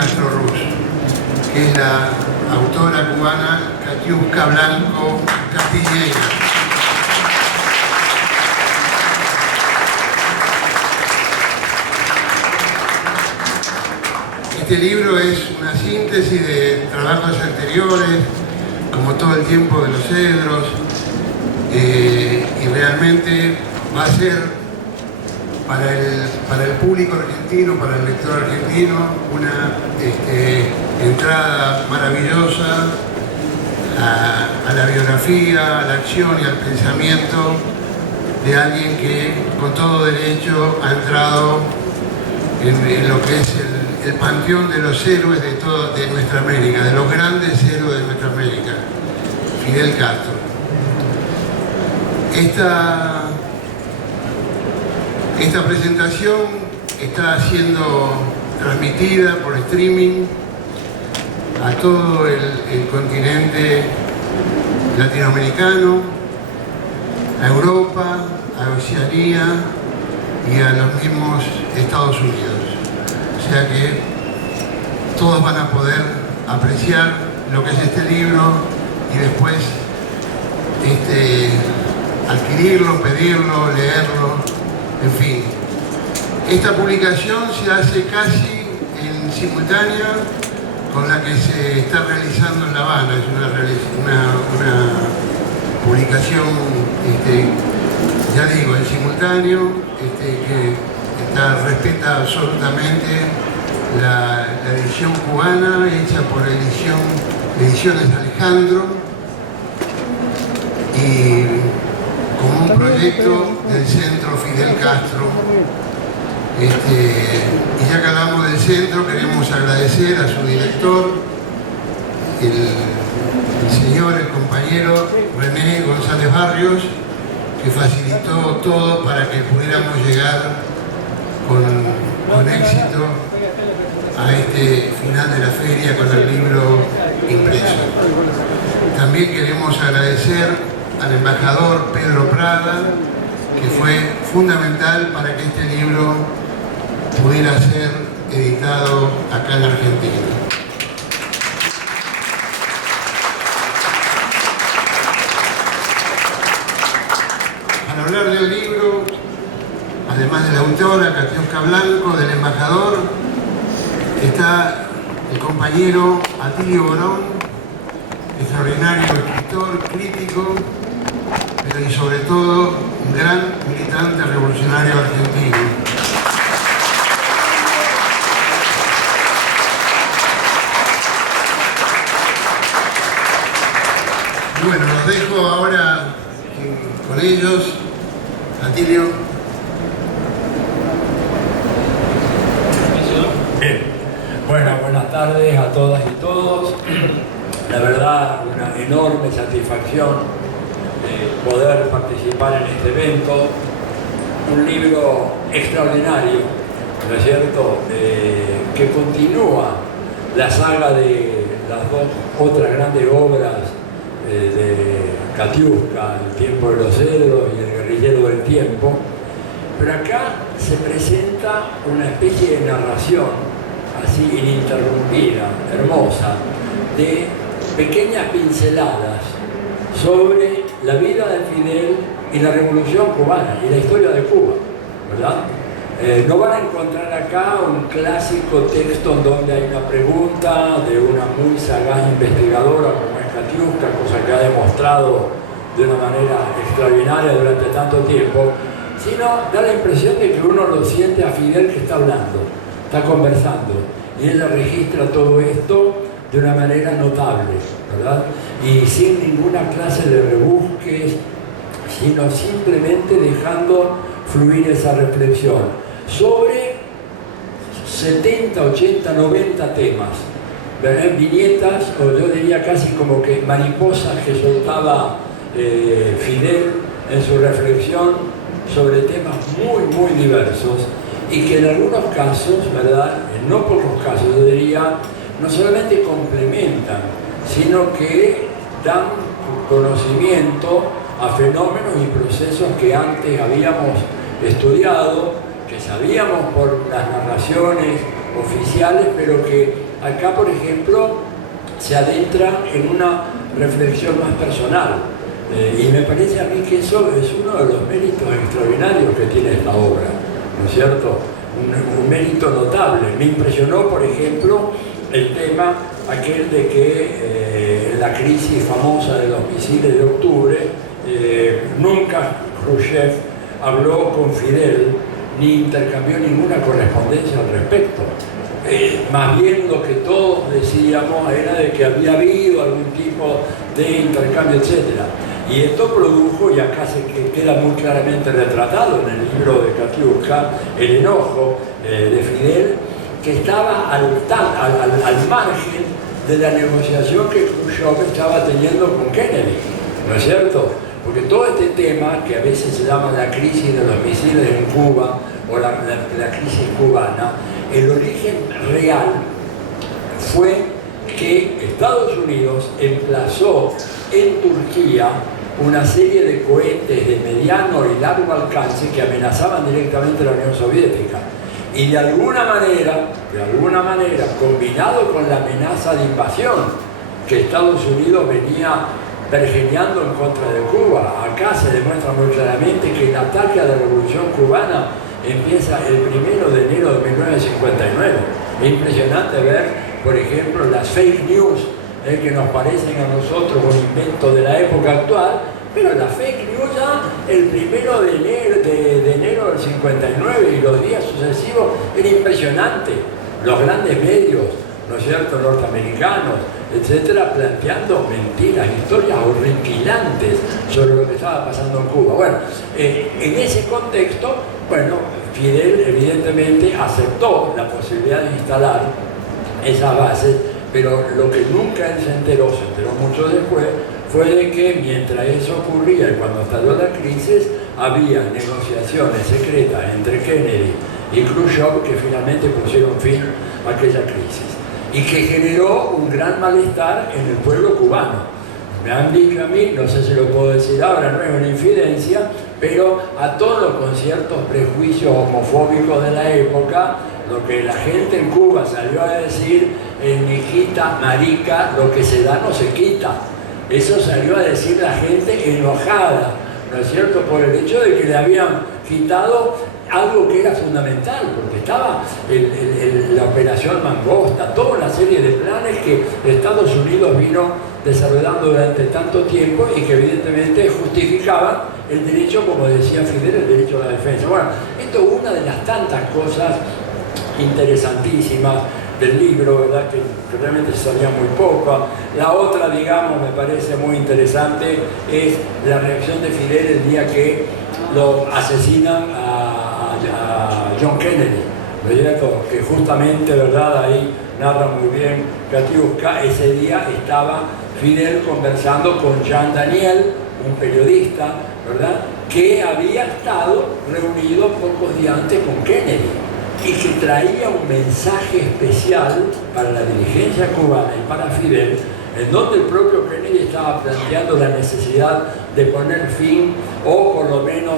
Castro Ruz, que es la autora cubana Katiuska Blanco Castiñeira. Este libro es una síntesis de trabajos anteriores, como Todo el tiempo de los cedros, y realmente va a ser para el público argentino, para el lector argentino, una entrada maravillosa a la biografía, a la acción y al pensamiento de alguien que con todo derecho ha entrado en lo que es el panteón de los héroes de nuestra América, de los grandes héroes de nuestra América, Fidel Castro. Esta presentación está siendo transmitida por streaming a todo el continente latinoamericano, a Europa, a Oceanía y a los mismos Estados Unidos. O sea que todos van a poder apreciar lo que es este libro y después adquirirlo, pedirlo, leerlo. En fin, esta publicación se hace casi en simultánea con la que se está realizando en La Habana. Es una publicación, ya digo, en simultáneo, que respeta absolutamente la edición cubana hecha por Ediciones Alejandro, y como un proyecto del Centro Fidel Castro. Y ya que hablamos del centro, queremos agradecer a su director, el compañero René González Barrios, que facilitó todo para que pudiéramos llegar con éxito a este final de la feria con el libro impreso. También queremos agradecer al embajador Pedro Prada, que fue fundamental para que este libro pudiera ser editado acá en Argentina. Para hablar del libro, además de la autora Katiuska Blanco, del embajador, está el compañero Atilio Borón, extraordinario escritor, crítico, pero y sobre todo un gran militante revolucionario argentino. Y bueno, los dejo ahora con ellos. Atilio. Bien. Bueno, buenas tardes a todas y todos. La verdad, una enorme satisfacción poder participar en este evento. Un libro extraordinario, ¿no es cierto?, que continúa la saga de las dos otras grandes obras de Katiuska, El tiempo de los cedros y El guerrillero del tiempo. Pero acá se presenta una especie de narración así ininterrumpida, hermosa, de pequeñas pinceladas sobre la vida de Fidel y la Revolución Cubana y la historia de Cuba, ¿verdad? No van a encontrar acá un clásico texto en donde hay una pregunta de una muy sagaz investigadora como es Katiuska, cosa que ha demostrado de una manera extraordinaria durante tanto tiempo, sino da la impresión de que uno lo siente a Fidel que está hablando, está conversando, y ella registra todo esto de una manera notable, ¿verdad? Y sin ninguna clase de rebusques, sino simplemente dejando fluir esa reflexión sobre 70, 80, 90 temas, ¿verdad? Viñetas, o yo diría casi como que mariposas que soltaba Fidel en su reflexión sobre temas muy, muy diversos, y que en algunos casos, ¿verdad?, en no pocos casos, yo diría, no solamente complementan, sino que dan conocimiento a fenómenos y procesos que antes habíamos estudiado, que sabíamos por las narraciones oficiales, pero que acá, por ejemplo, se adentra en una reflexión más personal. Y me parece a mí que eso es uno de los méritos extraordinarios que tiene esta obra, ¿no es cierto? Un mérito notable. Me impresionó, por ejemplo, el tema aquel de que en la crisis famosa de los misiles de octubre, nunca Khrushchev habló con Fidel ni intercambió ninguna correspondencia al respecto. Más bien lo que todos decíamos era de que había habido algún tipo de intercambio, etc. Y esto produjo, y acá queda muy claramente retratado en el libro de Katiuska, el enojo de Fidel, que estaba al margen de la negociación que Khrushchev estaba teniendo con Kennedy, ¿no es cierto? Porque todo este tema, que a veces se llama la crisis de los misiles en Cuba, o la crisis cubana, el origen real fue que Estados Unidos emplazó en Turquía una serie de cohetes de mediano y largo alcance que amenazaban directamente a la Unión Soviética. Y de alguna manera, combinado con la amenaza de invasión que Estados Unidos venía pergeñando en contra de Cuba, acá se demuestra muy claramente que el ataque a la Revolución Cubana empieza el 1 de enero de 1959. Es impresionante ver, por ejemplo, las fake news que nos parecen a nosotros un invento de la época actual, pero la fake news ya el 1 de enero del 59 y los días sucesivos era impresionante. Los grandes medios, ¿no es cierto?, norteamericanos, etcétera, planteando mentiras, historias horripilantes sobre lo que estaba pasando en Cuba. Bueno, en ese contexto, bueno, Fidel evidentemente aceptó la posibilidad de instalar esas bases, pero lo que nunca él se enteró mucho después, fue de que mientras eso ocurría y cuando estalló la crisis, había negociaciones secretas entre Kennedy y Khrushchev que finalmente pusieron fin a aquella crisis y que generó un gran malestar en el pueblo cubano. Me han dicho a mí, no sé si lo puedo decir ahora, no es una infidencia, pero a todos con ciertos prejuicios homofóbicos de la época, lo que la gente en Cuba salió a decir, mijita, marica, lo que se da no se quita. Eso salió a decir la gente enojada, ¿no es cierto?, por el hecho de que le habían quitado algo que era fundamental, porque estaba la operación Mangosta, toda una serie de planes que Estados Unidos vino desarrollando durante tanto tiempo y que evidentemente justificaban el derecho, como decía Fidel, el derecho a la defensa. Bueno, esto es una de las tantas cosas interesantísimas del libro, ¿verdad?, que realmente se sabía muy poco. La otra, digamos, me parece muy interesante, es la reacción de Fidel el día que lo asesinan a John Kennedy, ¿no es cierto?, que justamente, ¿verdad?, ahí narra muy bien Katiuska, ese día estaba Fidel conversando con Jean Daniel, un periodista, ¿verdad?, que había estado reunido pocos días antes con Kennedy y que traía un mensaje especial para la dirigencia cubana y para Fidel, en donde el propio Kennedy estaba planteando la necesidad de poner fin o por lo menos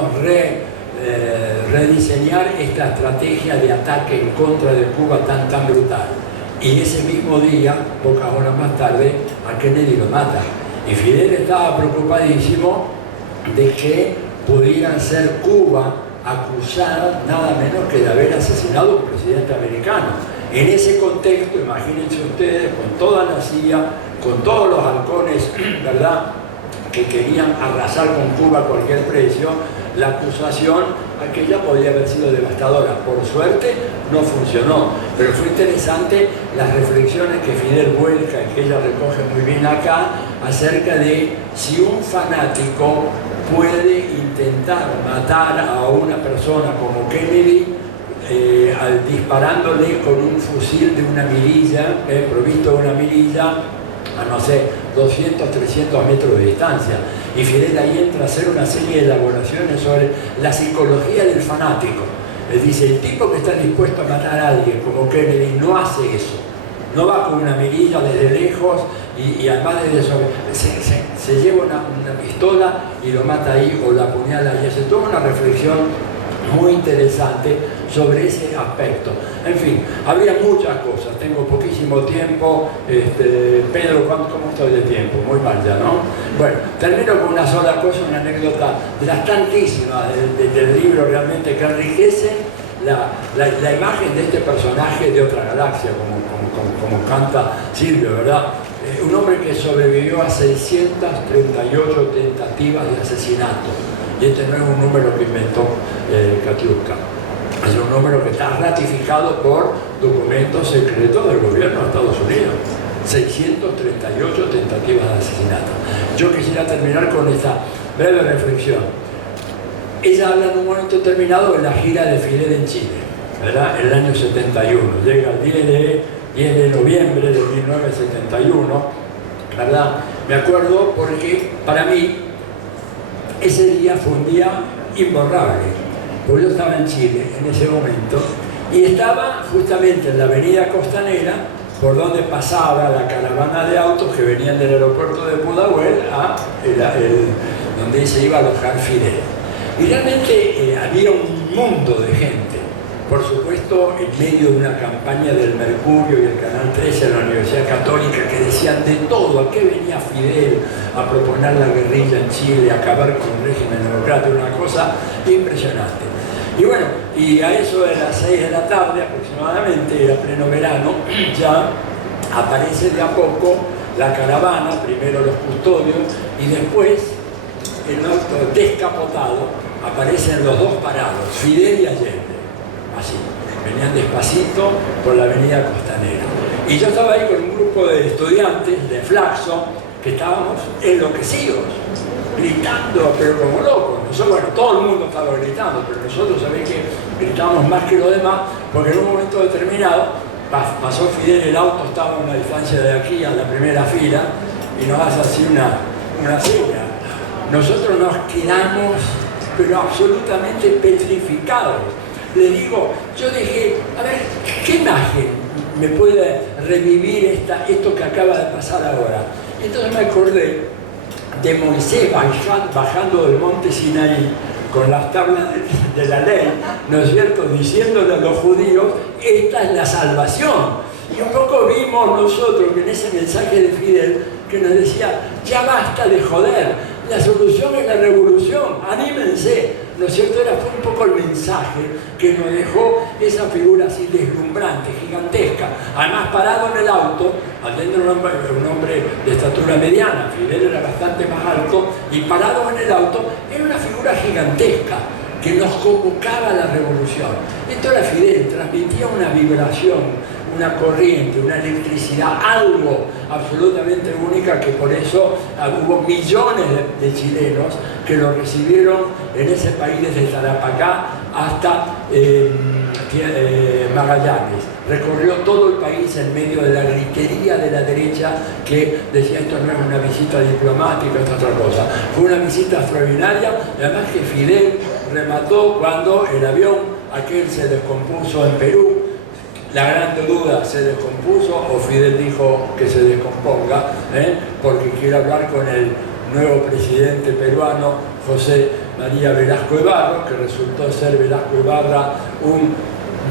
rediseñar esta estrategia de ataque en contra de Cuba tan brutal. Y ese mismo día, pocas horas más tarde, a Kennedy lo mata. Y Fidel estaba preocupadísimo de que pudieran ser Cuba acusada nada menos que de haber asesinado a un presidente americano. En ese contexto, imagínense ustedes, con toda la CIA, con todos los halcones, ¿verdad?, que querían arrasar con Cuba a cualquier precio, la acusación aquella podría haber sido devastadora. Por suerte no funcionó, pero fue interesante las reflexiones que Fidel vuelca y que ella recoge muy bien acá acerca de si un fanático puede intentar matar a una persona como Kennedy disparándole con un fusil de una mirilla, provisto de una mirilla a no sé, 200, 300 metros de distancia. Y Fidel ahí entra a hacer una serie de elaboraciones sobre la psicología del fanático. Él dice, el tipo que está dispuesto a matar a alguien como Kennedy no hace eso. No va con una mirilla desde lejos y además de eso se lleva una pistola y lo mata ahí o la apuñala y hace toda una reflexión muy interesante sobre ese aspecto. En fin, habría muchas cosas, tengo poquísimo tiempo. Pedro, ¿cómo estoy de tiempo? Muy mal ya, ¿no? Bueno, termino con una sola cosa, una anécdota de las tantísimas del libro realmente que enriquece la imagen de este personaje de otra galaxia, como canta Silvio, ¿verdad? Un hombre que sobrevivió a 638 tentativas de asesinato. Y este no es un número que inventó Katiuska. Es un número que está ratificado por documentos secretos del gobierno de Estados Unidos. 638 tentativas de asesinato. Yo quisiera terminar con esta breve reflexión. Ella habla en un momento determinado de la gira de Fidel en Chile, ¿verdad? En el año 71. Llega el 10 de noviembre de 1971, ¿verdad? Me acuerdo porque para mí ese día fue un día imborrable, porque yo estaba en Chile en ese momento y estaba justamente en la avenida Costanera, por donde pasaba la caravana de autos que venían del aeropuerto de Pudahuel a donde se iba a alojar Fidel. Y realmente había un mundo de gente, por supuesto en medio de una campaña del Mercurio y el Canal 13 de la Universidad Católica que decían de todo, a qué venía Fidel a proponer la guerrilla en Chile, a acabar con el régimen democrático, una cosa impresionante. Y bueno, y a eso de las 6 de la tarde aproximadamente, era pleno verano, ya aparece de a poco la caravana, primero los custodios y después en un auto descapotado aparecen los dos parados, Fidel y Allende, así, venían despacito por la avenida Costanera. Y yo estaba ahí con un grupo de estudiantes de Flaxo que estábamos enloquecidos, gritando, pero como locos. Nosotros, bueno, todo el mundo estaba gritando, pero nosotros sabéis que gritábamos más que los demás, porque en un momento determinado pasó Fidel, el auto estaba a una distancia de aquí a la primera fila, y nos hace así una seña. Nosotros nos quedamos, pero absolutamente petrificados. Le digo, yo dije, a ver, ¿qué imagen me puede revivir esto que acaba de pasar ahora? Entonces me acordé de Moisés bajando del monte Sinaí con las tablas de la ley, ¿no es cierto?, diciéndole a los judíos, esta es la salvación. Y un poco vimos nosotros en ese mensaje de Fidel que nos decía, ya basta de joder, la solución es la revolución, anímense, ¿no es cierto? Fue un poco el mensaje que nos dejó esa figura así deslumbrante, gigantesca. Además, parado en el auto, Allende era un hombre de estatura mediana, Fidel era bastante más alto, y parado en el auto era una figura gigantesca que nos convocaba a la revolución. Esto era Fidel, transmitía una vibración, una corriente, una electricidad, algo absolutamente única, que por eso hubo millones de chilenos que lo recibieron en ese país desde Tarapacá hasta Magallanes. Recorrió todo el país en medio de la gritería de la derecha que decía esto no es una visita diplomática, esto es otra cosa. Fue una visita extraordinaria, además que Fidel remató cuando el avión aquel se descompuso en Perú. La gran duda, ¿se descompuso o Fidel dijo que se descomponga? Porque quiere hablar con el nuevo presidente peruano, José María Velasco Ibarra, que resultó ser Velasco Ibarra un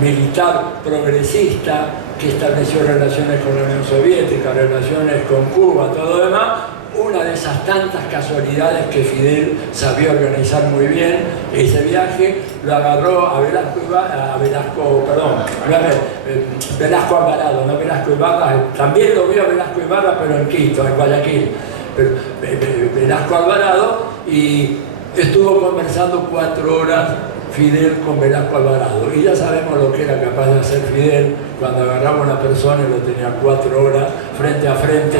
militar progresista que estableció relaciones con la Unión Soviética, relaciones con Cuba, todo lo demás. Una de esas tantas casualidades que Fidel sabía organizar muy bien. Ese viaje lo agarró a Velasco Alvarado, no Velasco Ibarra, también lo vio a Velasco Ibarra, pero en Quito, en Guayaquil. Velasco Alvarado, y estuvo conversando 4 horas Fidel con Velasco Alvarado. Y ya sabemos lo que era capaz de hacer Fidel cuando agarraba a una persona y lo tenía 4 horas frente a frente,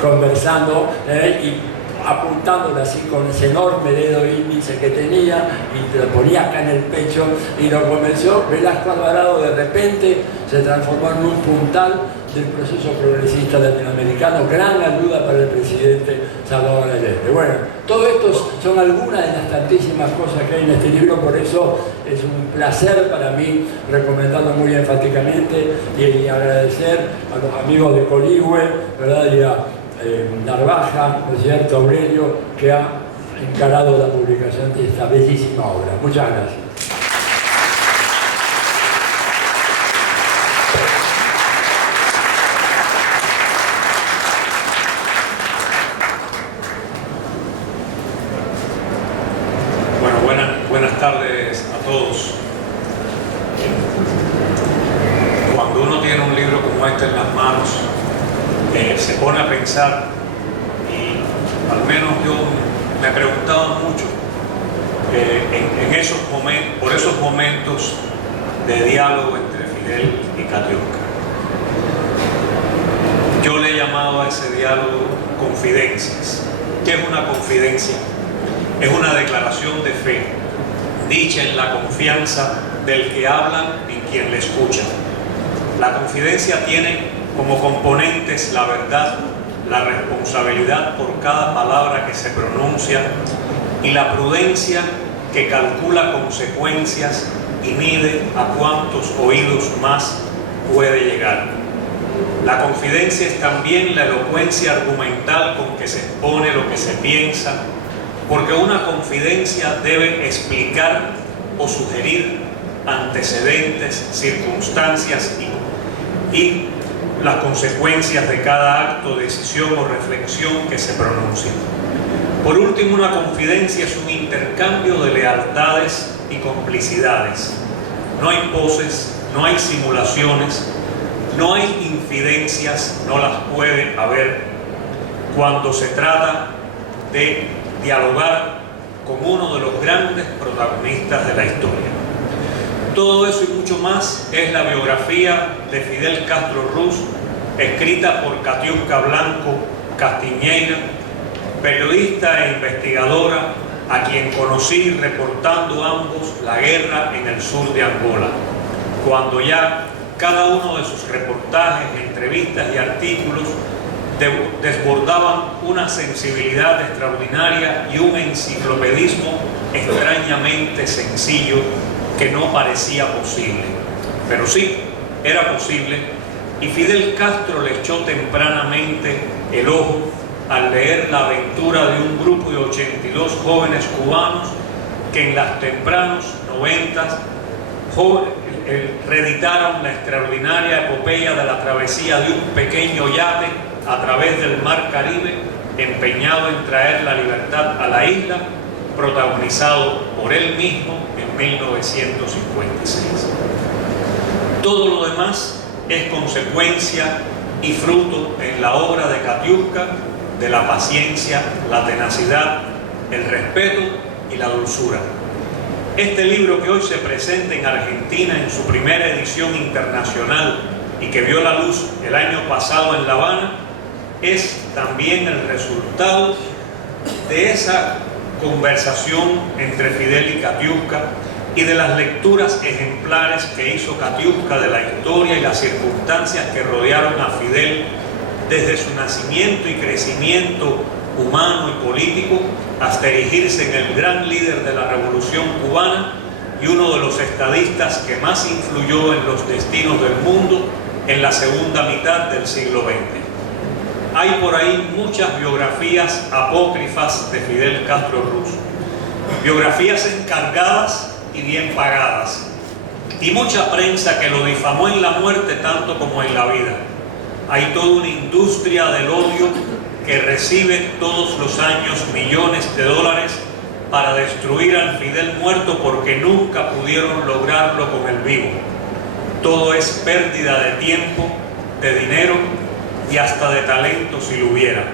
conversando y apuntándole así con ese enorme dedo índice que tenía, y lo ponía acá en el pecho y lo convenció. Velasco Alvarado de repente se transformó en un puntal del proceso progresista latinoamericano, gran ayuda para el presidente Salvador Allende. Bueno, todo esto son algunas de las tantísimas cosas que hay en este libro, por eso es un placer para mí recomendarlo muy enfáticamente y agradecer a los amigos de Coligüe, ¿verdad?, y a Narvaja, ¿no es cierto?, Aurelio, que ha encarado la publicación de esta bellísima obra. Muchas gracias. tardes a todos. Cuando uno tiene un libro como este en las manos, se pone a pensar, y al menos yo me preguntaba mucho por esos momentos de diálogo entre Fidel y Katiuska. Yo le he llamado a ese diálogo confidencias. ¿Qué es una confidencia? Es una declaración de fe, dicha en la confianza del que habla y quien le escucha. La confidencia tiene como componentes la verdad, la responsabilidad por cada palabra que se pronuncia y la prudencia que calcula consecuencias y mide a cuántos oídos más puede llegar. La confidencia es también la elocuencia argumental con que se expone lo que se piensa, porque una confidencia debe explicar o sugerir antecedentes, circunstancias y las consecuencias de cada acto, decisión o reflexión que se pronuncie. Por último, una confidencia es un intercambio de lealtades y complicidades. No hay poses, no hay simulaciones, no hay infidencias, no las puede haber cuando se trata de dialogar con uno de los grandes protagonistas de la historia. Todo eso y mucho más es la biografía de Fidel Castro Ruz, escrita por Katiuska Blanco Castiñeira, periodista e investigadora a quien conocí reportando ambos la guerra en el sur de Angola, cuando ya cada uno de sus reportajes, entrevistas y artículos desbordaban una sensibilidad extraordinaria y un enciclopedismo extrañamente sencillo que no parecía posible. Pero sí, era posible, y Fidel Castro le echó tempranamente el ojo al leer la aventura de un grupo de 82 jóvenes cubanos que en las tempranos 90s reeditaron la extraordinaria epopeya de la travesía de un pequeño yate a través del mar Caribe, empeñado en traer la libertad a la isla, protagonizado por él mismo en 1956. Todo lo demás es consecuencia y fruto en la obra de Katiuska de la paciencia, la tenacidad, el respeto y la dulzura. Este libro, que hoy se presenta en Argentina en su primera edición internacional y que vio la luz el año pasado en La Habana, es también el resultado de esa conversación entre Fidel y Katiuska y de las lecturas ejemplares que hizo Katiuska de la historia y las circunstancias que rodearon a Fidel desde su nacimiento y crecimiento humano y político hasta erigirse en el gran líder de la Revolución Cubana y uno de los estadistas que más influyó en los destinos del mundo en la segunda mitad del siglo XX. Hay por ahí muchas biografías apócrifas de Fidel Castro Ruz, biografías encargadas y bien pagadas, y mucha prensa que lo difamó en la muerte tanto como en la vida. Hay toda una industria del odio que recibe todos los años millones de dólares para destruir al Fidel muerto porque nunca pudieron lograrlo con el vivo. Todo es pérdida de tiempo, de dinero y hasta de talento si lo hubiera.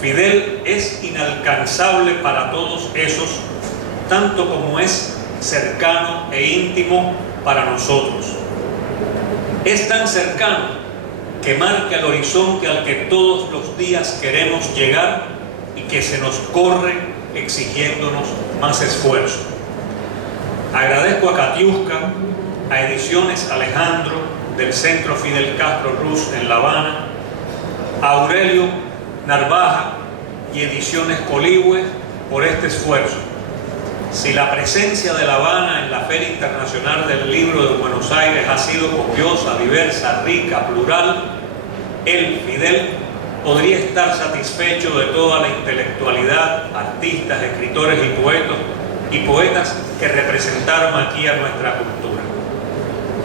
Fidel es inalcanzable para todos esos, tanto como es cercano e íntimo para nosotros. Es tan cercano que marca el horizonte al que todos los días queremos llegar y que se nos corre exigiéndonos más esfuerzo. Agradezco a Katiuska, a Ediciones Alejandro del Centro Fidel Castro Ruz en La Habana, a Aurelio Narvaja y Ediciones Coligüe por este esfuerzo. Si la presencia de La Habana en la Feria Internacional del Libro de Buenos Aires ha sido copiosa, diversa, rica, plural, él, Fidel, podría estar satisfecho de toda la intelectualidad, artistas, escritores y poetas que representaron aquí a nuestra cultura.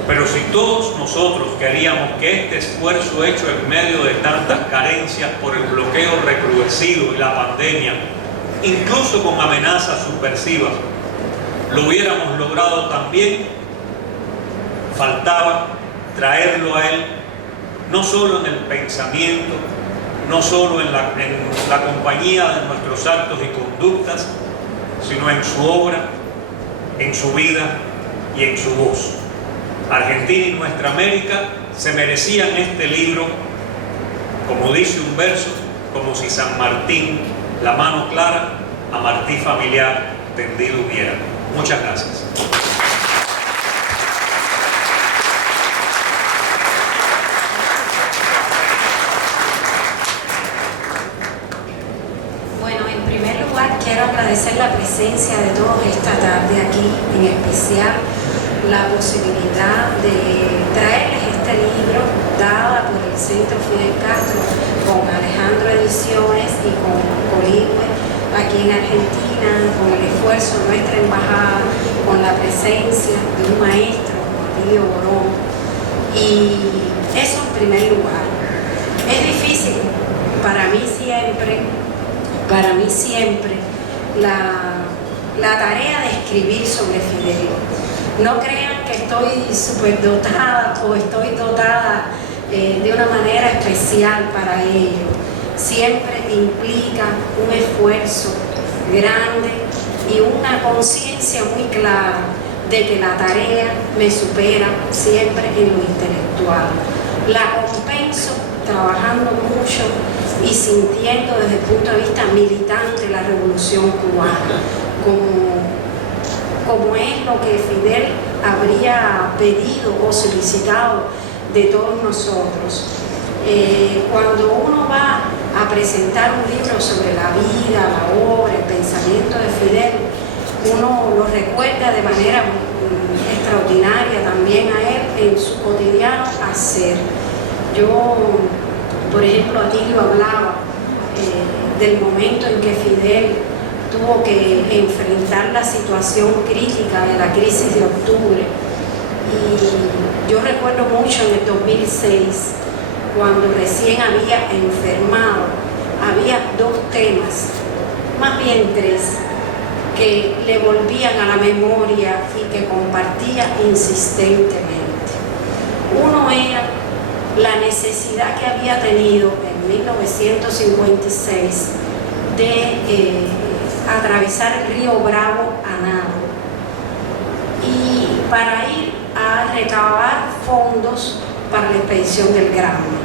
Pero si todos nosotros queríamos que este esfuerzo hecho en medio de tantas carencias por el bloqueo recrudecido y la pandemia, incluso con amenazas subversivas, lo hubiéramos logrado también. Faltaba traerlo a él, no solo en el pensamiento, no solo en la compañía de nuestros actos y conductas, sino en su obra, en su vida y en su voz. Argentina y nuestra América se merecían este libro, como dice un verso, como si San Martín, la mano clara, a Martí familiar tendido hubiera. Muchas gracias. Bueno, en primer lugar quiero agradecer la presencia de todos esta tarde aquí, en especial la posibilidad de traerles este libro dada por el Centro Fidel Castro con Alejandro Ediciones y con Coligüe aquí en Argentina, con el esfuerzo de nuestra embajada, con la presencia de un maestro, Atilio Borón, y eso en primer lugar. Es difícil para mí siempre la tarea de escribir sobre Fidel. No crean que estoy superdotada o estoy dotada de una manera especial para ello. Siempre implica un esfuerzo grande y una conciencia muy clara de que la tarea me supera siempre en lo intelectual. La compenso trabajando mucho y sintiendo desde el punto de vista militante la revolución cubana, como es lo que Fidel habría pedido o solicitado de todos nosotros. Cuando uno va a presentar un libro sobre la vida, la obra, el pensamiento de Fidel, uno lo recuerda de manera extraordinaria también a él en su cotidiano hacer. Yo, por ejemplo, Atilio hablaba del momento en que Fidel tuvo que enfrentar la situación crítica de la crisis de octubre. Y yo recuerdo mucho en el 2006, cuando recién había enfermado, había dos temas, más bien tres, que le volvían a la memoria y que compartía insistentemente. Uno era la necesidad que había tenido en 1956 de atravesar el río Bravo a nado y para ir a recabar fondos para la expedición del Granma.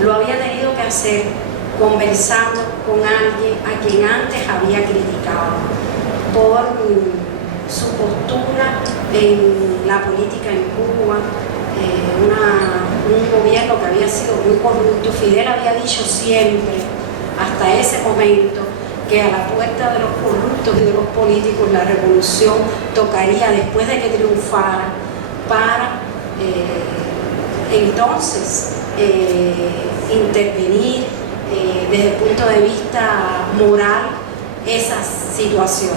Lo había tenido que hacer conversando con alguien a quien antes había criticado por su postura en la política en Cuba, un gobierno que había sido muy corrupto. Fidel había dicho siempre, hasta ese momento, que a la puerta de los corruptos y de los políticos la revolución tocaría después de que triunfara para entonces intervenir desde el punto de vista moral esa situación.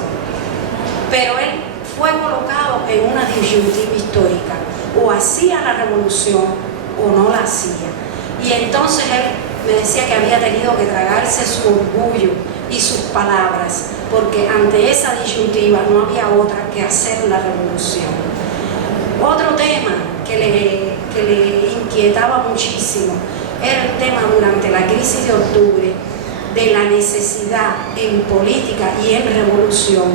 Pero él fue colocado en una disyuntiva histórica: o hacía la revolución o no la hacía. Y entonces él me decía que había tenido que tragarse su orgullo y sus palabras, porque ante esa disyuntiva no había otra que hacer la revolución. Otro tema que le inquietaba muchísimo era el tema durante la crisis de octubre de la necesidad en política y en revolución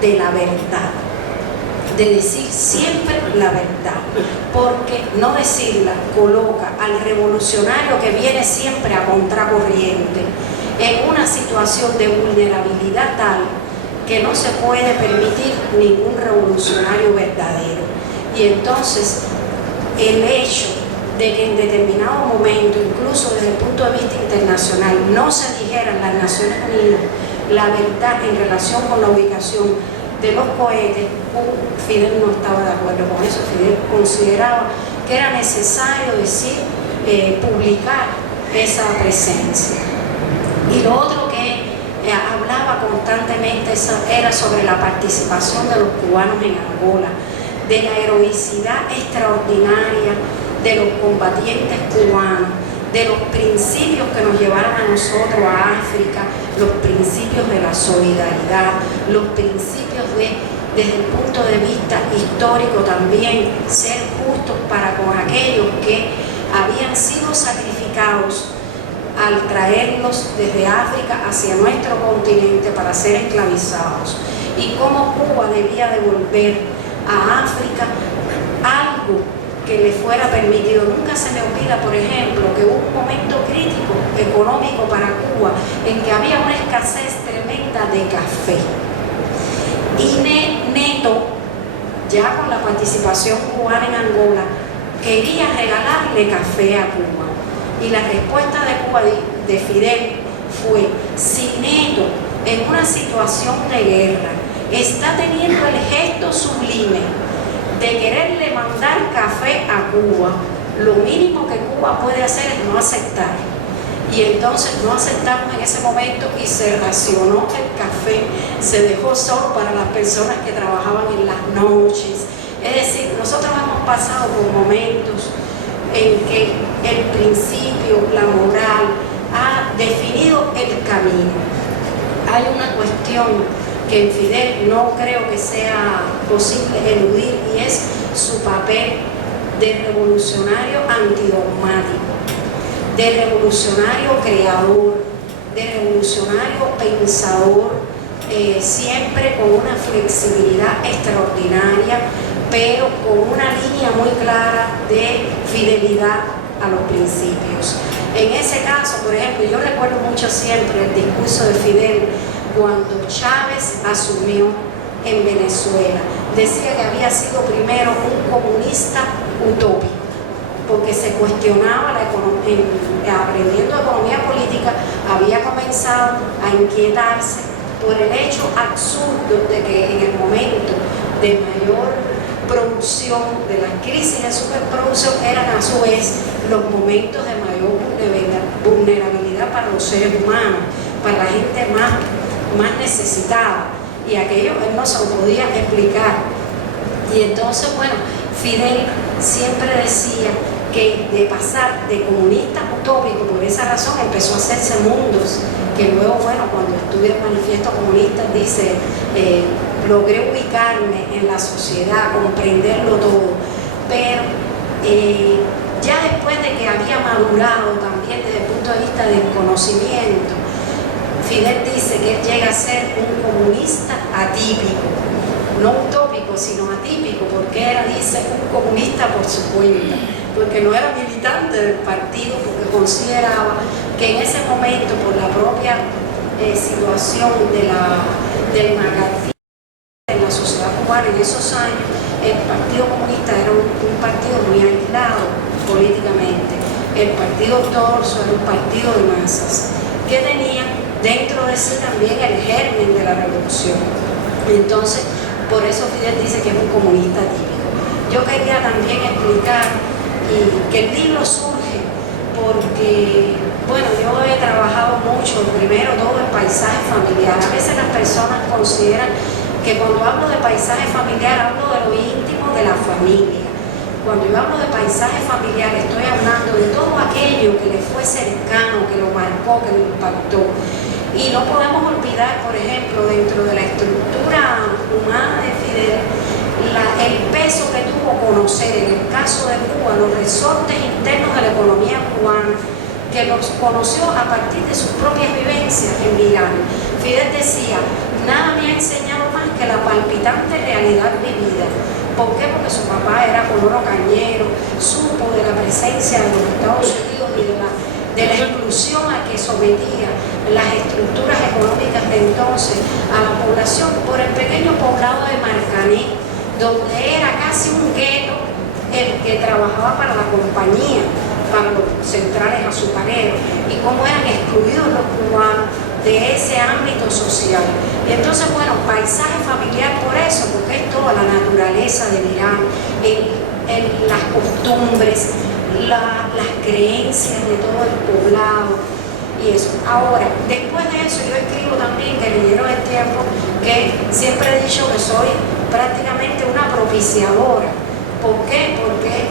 de la verdad, de decir siempre la verdad, porque no decirla coloca al revolucionario que viene siempre a contracorriente en una situación de vulnerabilidad tal que no se puede permitir ningún revolucionario verdadero. Y entonces el hecho de que en determinado momento, incluso desde el punto de vista internacional, no se dijera en las Naciones Unidas la verdad en relación con la ubicación de los cohetes, Fidel no estaba de acuerdo con eso. Fidel consideraba que era necesario decir, publicar esa presencia. Y lo otro que hablaba constantemente era sobre la participación de los cubanos en Angola, de la heroicidad extraordinaria de los combatientes cubanos, de los principios que nos llevaron a nosotros a África, los principios de la solidaridad, los principios de desde el punto de vista histórico también, ser justos para con aquellos que habían sido sacrificados al traerlos desde África hacia nuestro continente para ser esclavizados, y cómo Cuba debía devolver a África algo que le fuera permitido. Nunca se me olvida, por ejemplo, que hubo un momento crítico económico para Cuba en que había una escasez tremenda de café. Y Neto, ya con la participación cubana en Angola, quería regalarle café a Cuba. Y la respuesta de Cuba, de Fidel, fue: si Neto, en una situación de guerra, está teniendo el gesto sublime de quererle mandar café a Cuba, lo mínimo que Cuba puede hacer es no aceptar. Y entonces no aceptamos en ese momento y se racionó el café, se dejó solo para las personas que trabajaban en las noches. Es decir, nosotros hemos pasado por momentos en que el principio, la moral, ha definido el camino. Hay una cuestión que en Fidel no creo que sea posible eludir, y es su papel de revolucionario antidogmático, de revolucionario creador, de revolucionario pensador, siempre con una flexibilidad extraordinaria, pero con una línea muy clara de fidelidad a los principios. En ese caso, por ejemplo, yo recuerdo mucho siempre el discurso de Fidel cuando Chávez asumió en Venezuela. Decía que había sido primero un comunista utópico, porque se cuestionaba aprendiendo economía política, había comenzado a inquietarse por el hecho absurdo de que en el momento de mayor producción, de la crisis de superproducción, eran a su vez los momentos de mayor vulnerabilidad para los seres humanos, para la gente más necesitada, y aquello él no se lo podía explicar. Y entonces, bueno, Fidel siempre decía que de pasar de comunista utópico, por esa razón empezó a hacerse mundos, que luego, bueno, cuando estudia el manifiesto comunista dice, logré ubicarme en la sociedad, comprenderlo todo, pero ya después de que había madurado también desde el punto de vista del conocimiento, Fidel dice que él llega a ser un comunista atípico, no utópico, sino atípico, porque era, dice, un comunista por su cuenta, porque no era militante del partido, porque consideraba que en ese momento, por la propia situación del macartismo en la sociedad cubana en esos años, el Partido Comunista era un partido muy aislado políticamente. El Partido Ortodoxo era un partido de masas que tenía dentro de sí también el germen de la revolución. Entonces, por eso Fidel dice que es un comunista típico. Yo quería también explicar que el libro surge porque, bueno, yo he trabajado mucho, primero todo el paisaje familiar. A veces las personas consideran que cuando hablo de paisaje familiar hablo de lo íntimo de la familia. Cuando yo hablo de paisaje familiar estoy hablando de todo aquello que le fue cercano, que lo marcó, que lo impactó. Y no podemos olvidar, por ejemplo, dentro de la estructura humana de Fidel, el peso que tuvo conocer, en el caso de Cuba, los resortes internos de la economía cubana, que los conoció a partir de sus propias vivencias en Milán. Fidel decía, nada me ha enseñado más que la palpitante realidad vivida. ¿Por qué? Porque su papá era colono cañero, supo de la presencia de los Estados Unidos y de la exclusión a que sometía las estructuras económicas de entonces a la población por el pequeño poblado de Marcané, donde era casi un gueto el que trabajaba para la compañía, para los centrales azucareros, y cómo eran excluidos los cubanos de ese ámbito social. Y entonces, bueno, paisaje familiar por eso, porque es toda la naturaleza de Milán, las costumbres, las creencias de todo el poblado y eso. Ahora, después de eso yo escribo también, que leyeron el tiempo, que siempre he dicho que soy prácticamente una propiciadora. ¿Por qué? Porque